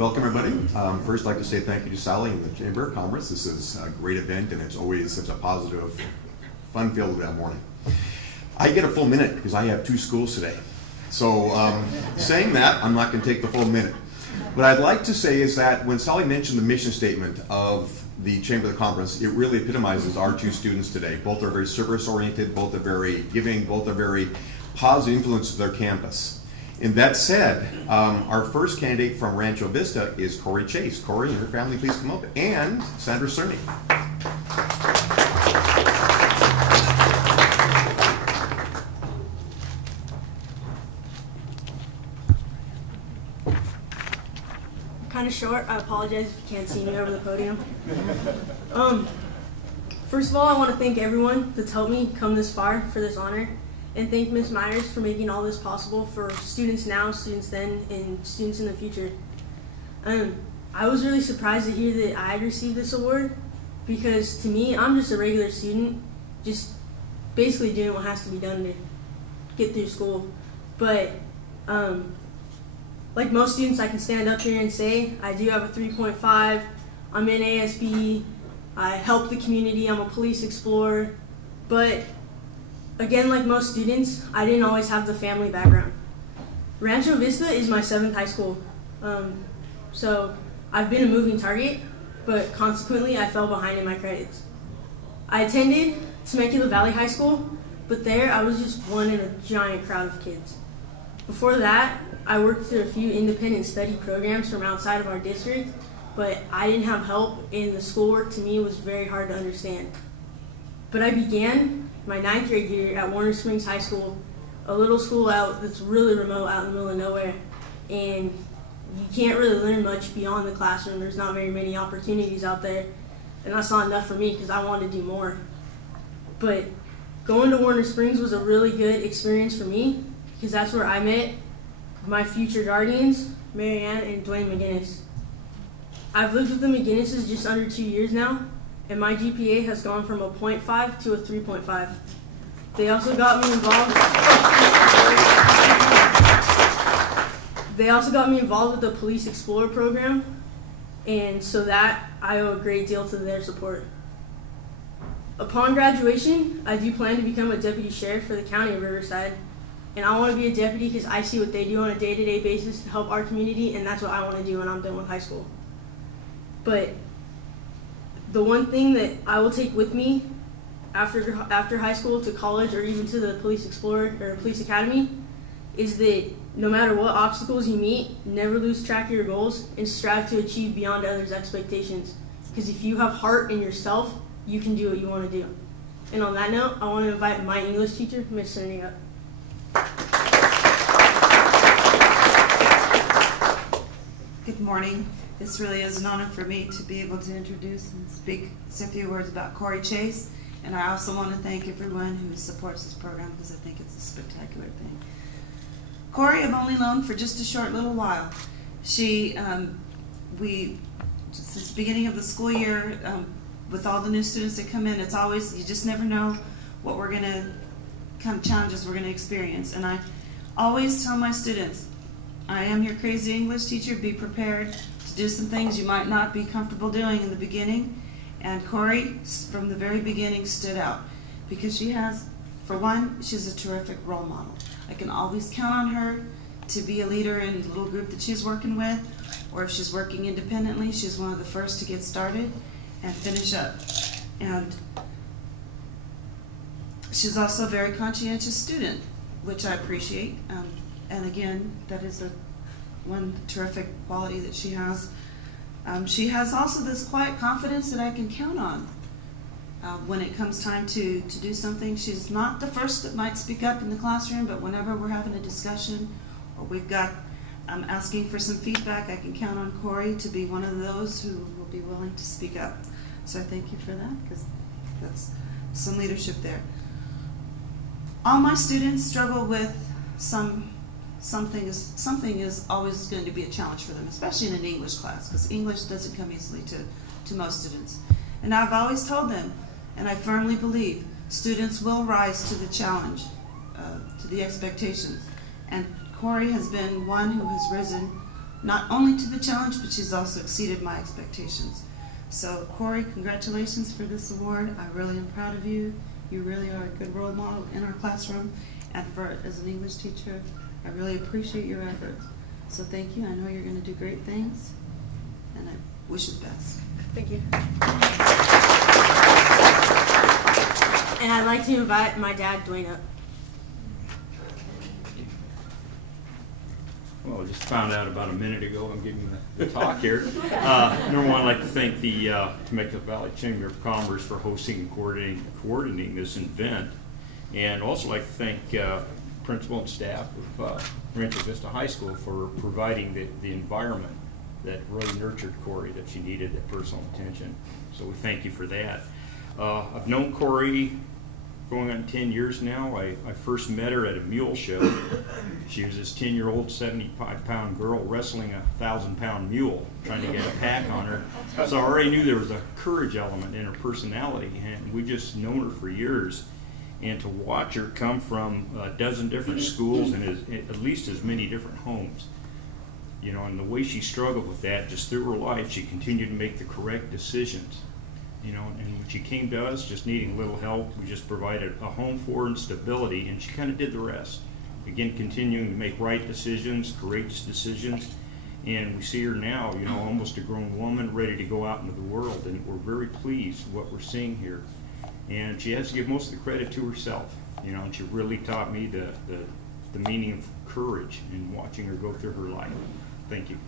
Welcome, everybody. First, I'd like to say thank you to Sally and the Chamber of Commerce. This is a great event, and it's always such a positive, fun-filled morning. I get a full minute because I have 2 schools today. So saying that, I'm not going to take the full minute. What I'd like to say is that when Sally mentioned the mission statement of the Chamber of Commerce, it really epitomizes our 2 students today. Both are very service-oriented, both are very giving, both are very positive influences of their campus. And that said, our first candidate from Rancho Vista is Corri Chase. Corri and her family, please come up. And Sandra Cerny. Kind of short. I apologize if you can't see me over the podium. First of all, I want to thank everyone that's helped me come this far for this honor. And thank Ms. Myers for making all this possible for students now, students then, and students in the future. I was really surprised to hear that I had received this award because to me, I'm just a regular student, just basically doing what has to be done to get through school. But like most students, I can stand up here and say I do have a 3.5, I'm in ASB, I help the community, I'm a police explorer, but again, like most students, I didn't always have the family background. Rancho Vista is my 7th high school, so I've been a moving target, but consequently I fell behind in my credits. I attended Temecula Valley High School, but there I was just one in a giant crowd of kids. Before that, I worked through a few independent study programs from outside of our district, but I didn't have help, and the schoolwork to me was very hard to understand. But I began my 9th grade year at Warner Springs High School, a little school out that's really remote out in the middle of nowhere, and you can't really learn much beyond the classroom. There's not very many opportunities out there, and that's not enough for me because I wanted to do more. But going to Warner Springs was a really good experience for me because that's where I met my future guardians, Marianne and Dwayne McGinnis. I've lived with the McGinnises just under 2 years now, and my GPA has gone from a 0.5 to a 3.5. They also got me involved. They also got me involved with the Police Explorer program, and so that I owe a great deal to their support. Upon graduation, I do plan to become a deputy sheriff for the county of Riverside, and I want to be a deputy because I see what they do on a day-to-day basis to help our community, and that's what I want to do when I'm done with high school. But the one thing that I will take with me after high school to college or even to the Police Explorer or Police Academy is that no matter what obstacles you meet, never lose track of your goals and strive to achieve beyond others' expectations. Because if you have heart in yourself, you can do what you want to do. And on that note, I want to invite my English teacher, Ms. Cerny, up. Good morning. This really is an honor for me to be able to introduce and say a few words about Corri Chase, and I also want to thank everyone who supports this program because I think it's a spectacular thing. Corri I've only known for just a short little while. Since the beginning of the school year, with all the new students that come in, it's always, you just never know what we're going to, kind of challenges we're going to experience. And I always tell my students, I am your crazy English teacher, be prepared to do some things you might not be comfortable doing in the beginning. And Corri, from the very beginning, stood out because she has, for one, she's a terrific role model. I can always count on her to be a leader in the little group that she's working with, or if she's working independently, she's one of the first to get started and finish up. And she's also a very conscientious student, which I appreciate. And again, that is one terrific quality that she has. She has also this quiet confidence that I can count on when it comes time to do something. She's not the first that might speak up in the classroom, but whenever we're having a discussion or we've got asking for some feedback, I can count on Corri to be one of those who will be willing to speak up. So I thank you for that because that's some leadership there. All my students struggle with something is always going to be a challenge for them, especially in an English class, because English doesn't come easily to most students. And I've always told them, and I firmly believe, students will rise to the challenge, to the expectations. And Corri has been one who has risen not only to the challenge, but she's also exceeded my expectations. So Corri, congratulations for this award. I really am proud of you. You really are a good role model in our classroom, and as an English teacher, I really appreciate your efforts. So thank you. I know you're going to do great things, and I wish you the best. Thank you. And I'd like to invite my dad, Dwayne, up. Well, I just found out about a minute ago. I'm giving the talk here. Number one, I'd like to thank the Temecula Valley Chamber of Commerce for hosting and coordinating this event, and also like to thank principal and staff of Rancho Vista High School for providing the environment that really nurtured Corri, that she needed that personal attention. So we thank you for that. I've known Corri going on 10 years now. I first met her at a mule show. She was this 10-year-old, 75-pound girl wrestling a 1,000-pound mule, trying to get a pack on her. So I already knew there was a courage element in her personality, and we just known her for years. And to watch her come from a dozen different schools and at least as many different homes, you know, and the way she struggled with that just through her life, she continued to make the correct decisions. You know, and when she came to us just needing a little help, we just provided a home for her and stability, and she kind of did the rest. Again, continuing to make right decisions, courageous decisions, and we see her now, you know, almost a grown woman ready to go out into the world, and we're very pleased with what we're seeing here. And she has to give most of the credit to herself, you know, and she really taught me the meaning of courage in watching her go through her life. Thank you.